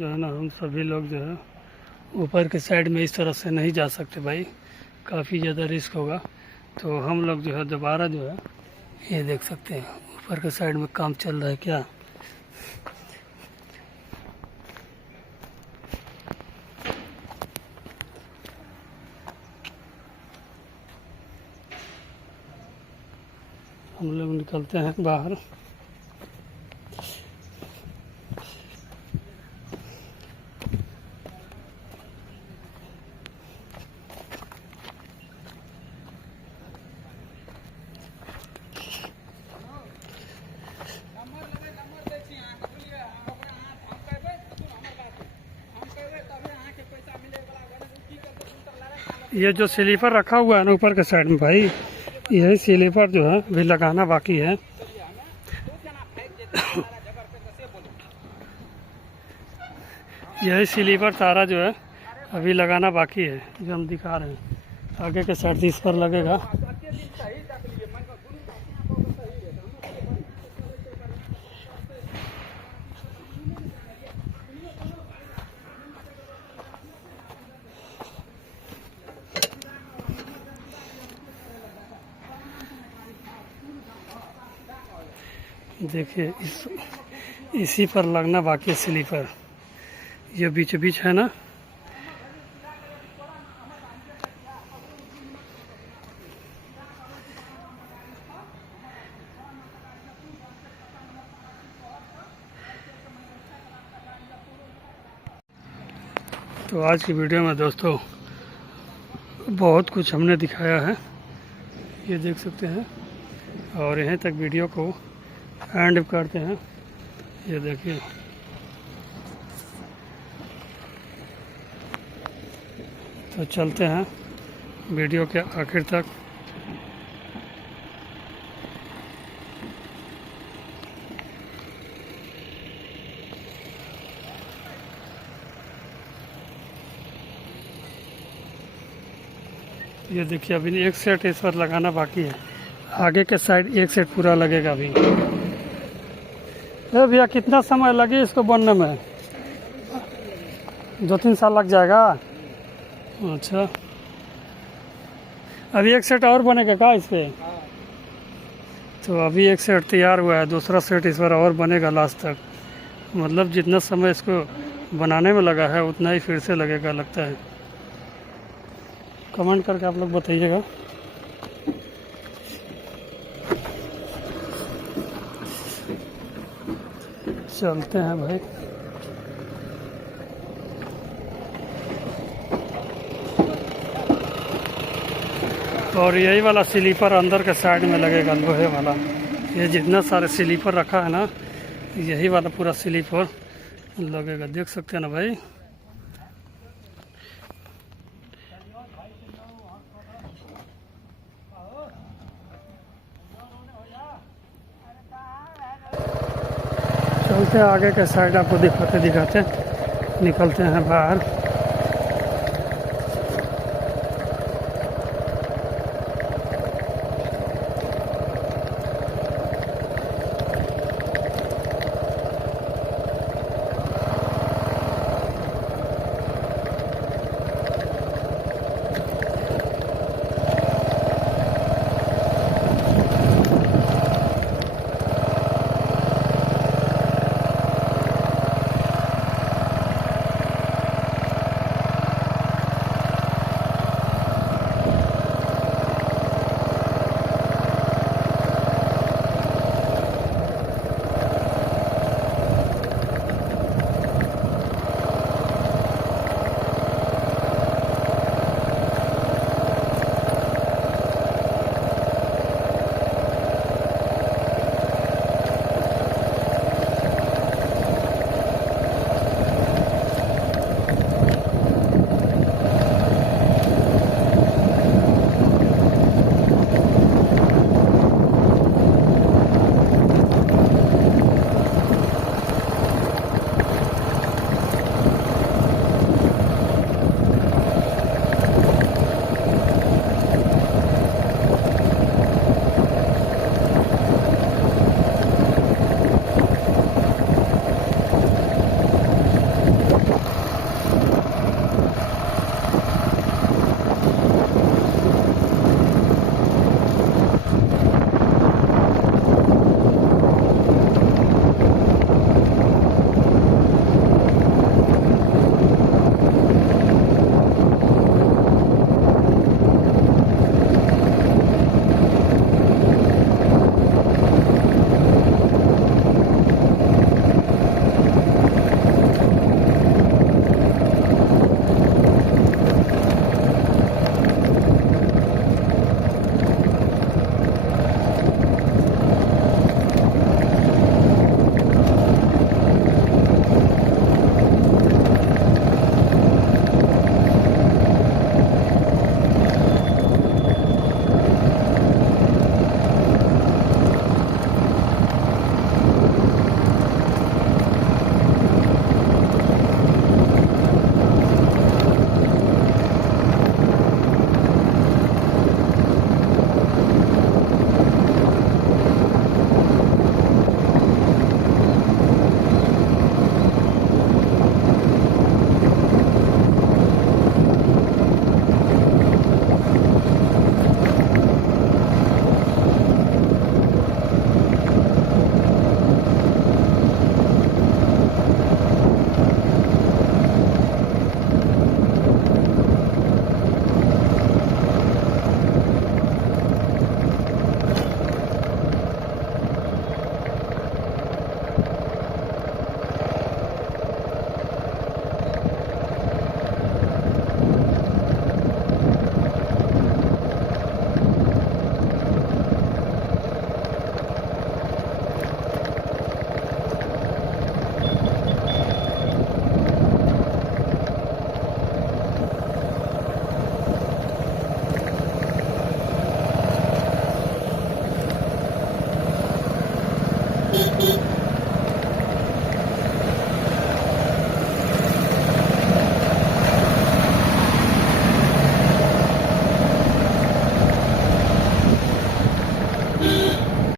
जो है ना, हम सभी लोग जो है ऊपर के साइड में इस तरह से नहीं जा सकते भाई, काफ़ी ज़्यादा रिस्क होगा। तो हम लोग जो है दोबारा जो है, ये देख सकते हैं ऊपर के साइड में काम चल रहा है क्या। हम लोग निकलते हैं बाहर। ये जो स्लीपर रखा हुआ है ना ऊपर के साइड में भाई, यही स्लीपर जो है अभी लगाना बाकी है। यही स्लीपर तारा जो है अभी लगाना बाकी है, जो हम दिखा रहे हैं। आगे के साइड इस पर लगेगा। देखिए इसी पर लगना बाकी है स्लीपर, ये बीच बीच है ना। तो आज की वीडियो में दोस्तों बहुत कुछ हमने दिखाया है, ये देख सकते हैं। और यहीं तक वीडियो को एंड करते हैं। ये देखिए तो चलते हैं वीडियो के आखिर तक। ये देखिए अभी एक सेट इस पर लगाना बाकी है, आगे के साइड एक सेट पूरा लगेगा अभी। अरे भैया कितना समय लगे इसको बनने में? 2-3 साल लग जाएगा। अच्छा, अभी एक सेट और बनेगा क्या इस पे? तो अभी एक सेट तैयार हुआ है, दूसरा सेट इस पर और बनेगा लास्ट तक। मतलब जितना समय इसको बनाने में लगा है उतना ही फिर से लगेगा लगता है। कमेंट करके आप लोग बताइएगा। चलते हैं भाई। और यही वाला स्लीपर अंदर के साइड में लगेगा, लोहे वाला। ये जितना सारे स्लीपर रखा है ना, यही वाला पूरा स्लीपर लगेगा, देख सकते हैं ना भाई। चलते हैं आगे के साइड, आपको दिखाते दिखाते निकलते हैं बाहर।